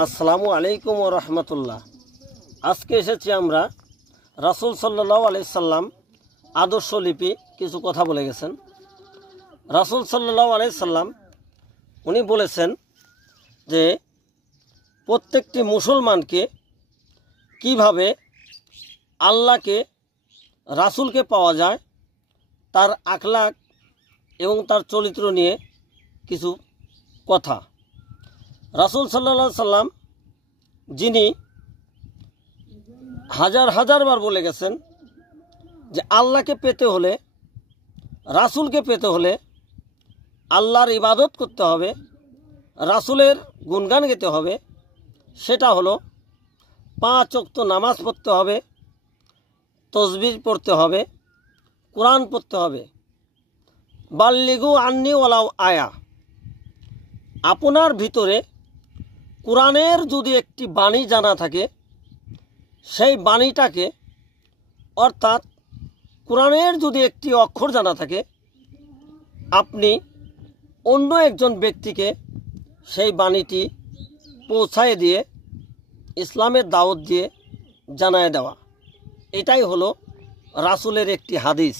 আসসালামু আলাইকুম ওয়া রাহমাতুল্লাহ। আজকে এসেছি আমরা রাসূল সাল্লাল্লাহু আলাইহি সাল্লাম আদর্শ লিপি কিছু কথা বলে গেছেন। রাসূল সাল্লাল্লাহু আলাইহি সাল্লাম উনি বলেছেন যে প্রত্যেকটি মুসলমানকে কিভাবে আল্লাহকে রাসূলকে পাওয়া যায় তার আখলাক এবং তার চরিত্র নিয়ে কিছু কথা। রাসূল সাল্লাল্লাহু আলাইহি সাল্লাম যিনি হাজার হাজার বার বলে গেছেন যে আল্লাহকে পেতে হলে, রাসূলকে পেতে হলে আল্লাহর ইবাদত করতে হবে, রাসূলের গুণগান গাইতে হবে। সেটা হলো 5 ওয়াক্ত নামাজ পড়তে হবে, তাসবিহ পড়তে হবে, কোরআন পড়তে হবে। বাল্লিগু আন্নি ওয়ালাউ আয়া। আপনার ভিতরে কোরআনের যদি একটি বাণী জানা থাকে, সেই বাণীটাকে অর্থাৎ কোরআনের যদি একটি অক্ষর জানা থাকে, আপনি অন্য একজন ব্যক্তিকে সেই বাণীটি পৌঁছায় দিয়ে ইসলামের দাওয়াত দিয়ে জানায় দেওয়া। এটাই হলো রাসূলের একটি হাদিস।